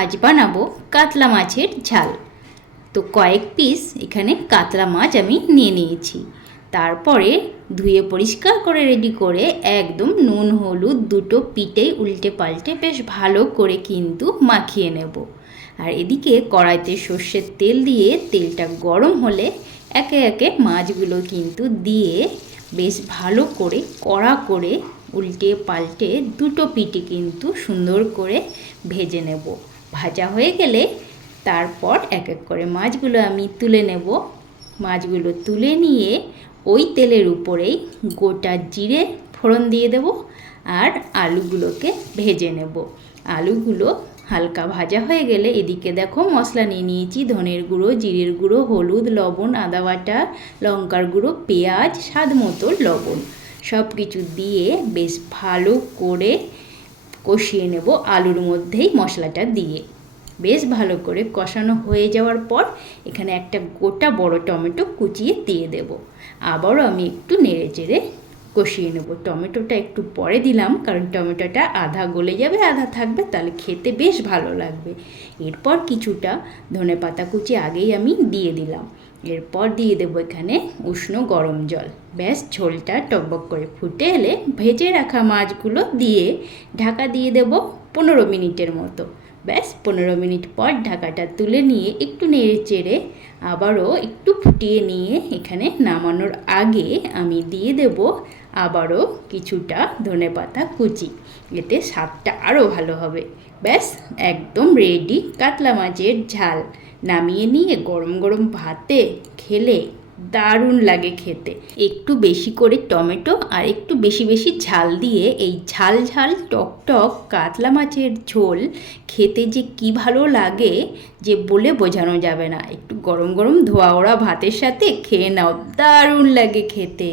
আজ বানাবো কাতলা মাছের ঝাল। তো কয়েক পিস এখানে কাতলা মাছ আমি নিয়ে নিয়েছি। তারপরে ধুয়ে পরিষ্কার করে রেডি করে একদম নুন হলুদ দুটো পিঠেই উল্টে পাল্টে বেশ ভালো করে কিন্তু মাখিয়ে নেব। আর এদিকে কড়াইতে সর্ষের তেল দিয়ে তেলটা গরম হলে একে একে মাছগুলো কিন্তু দিয়ে বেশ ভালো করে কড়া করে উল্টে পাল্টে দুটো পিঠে কিন্তু সুন্দর করে ভেজে নেব। ভাজা হয়ে গেলে তারপর এক এক করে মাছগুলো আমি তুলে নেব। মাছগুলো তুলে নিয়ে ওই তেলের উপরেই গোটা জিরে ফোড়ন দিয়ে দেব আর আলুগুলোকে ভেজে নেব। আলুগুলো হালকা ভাজা হয়ে গেলে এদিকে দেখো মশলা নিয়ে নিয়েছি, ধনের গুঁড়ো, জিরের গুঁড়ো, হলুদ, লবণ, আদা বাটা, লঙ্কার গুঁড়ো, পেঁয়াজ, স্বাদ মতো লবণ সব কিছু দিয়ে বেশ ভালো করে কষিয়ে নেব। আলুর মধ্যেই মশলাটা দিয়ে বেশ ভালো করে কষানো হয়ে যাওয়ার পর এখানে একটা গোটা বড় টমেটো কুচিয়ে দিয়ে দেব। আবারও আমি একটু নেড়ে চেড়ে কষিয়ে নেব। টমেটোটা একটু পরে দিলাম কারণ টমেটোটা আধা গলে যাবে আধা থাকবে, তাহলে খেতে বেশ ভালো লাগবে। এরপর কিছুটা ধনেপাতা কুচি আগেই আমি দিয়ে দিলাম। এরপর দিয়ে দেবো এখানে উষ্ণ গরম জল। ব্যাস ঝোলটা টকবক করে ফুটে এলে ভেজে রাখা মাছগুলো দিয়ে ঢাকা দিয়ে দেব 15 মিনিটের মতো। ব্যাস 15 মিনিট পর ঢাকাটা তুলে নিয়ে একটু নেড়ে চেড়ে আবারও একটু ফুটিয়ে নিয়ে এখানে নামানোর আগে আমি দিয়ে দেব আবারও কিছুটা ধনেপাতা কুচি। এতে স্বাদটা আরও ভালো হবে। ব্যাস একদম রেডি কাতলা মাছের ঝাল। নামিয়ে নিয়ে গরম গরম ভাতে খেলে দারুণ লাগে খেতে। একটু বেশি করে টমেটো আর একটু বেশি বেশি ঝাল দিয়ে এই ঝাল ঝাল টক টক কাতলা মাছের ঝোল খেতে যে কি ভালো লাগে যে বলে বোঝানো যাবে না। একটু গরম গরম ধোয়া ওড়া ভাতের সাথে খেয়ে নাও, দারুণ লাগে খেতে।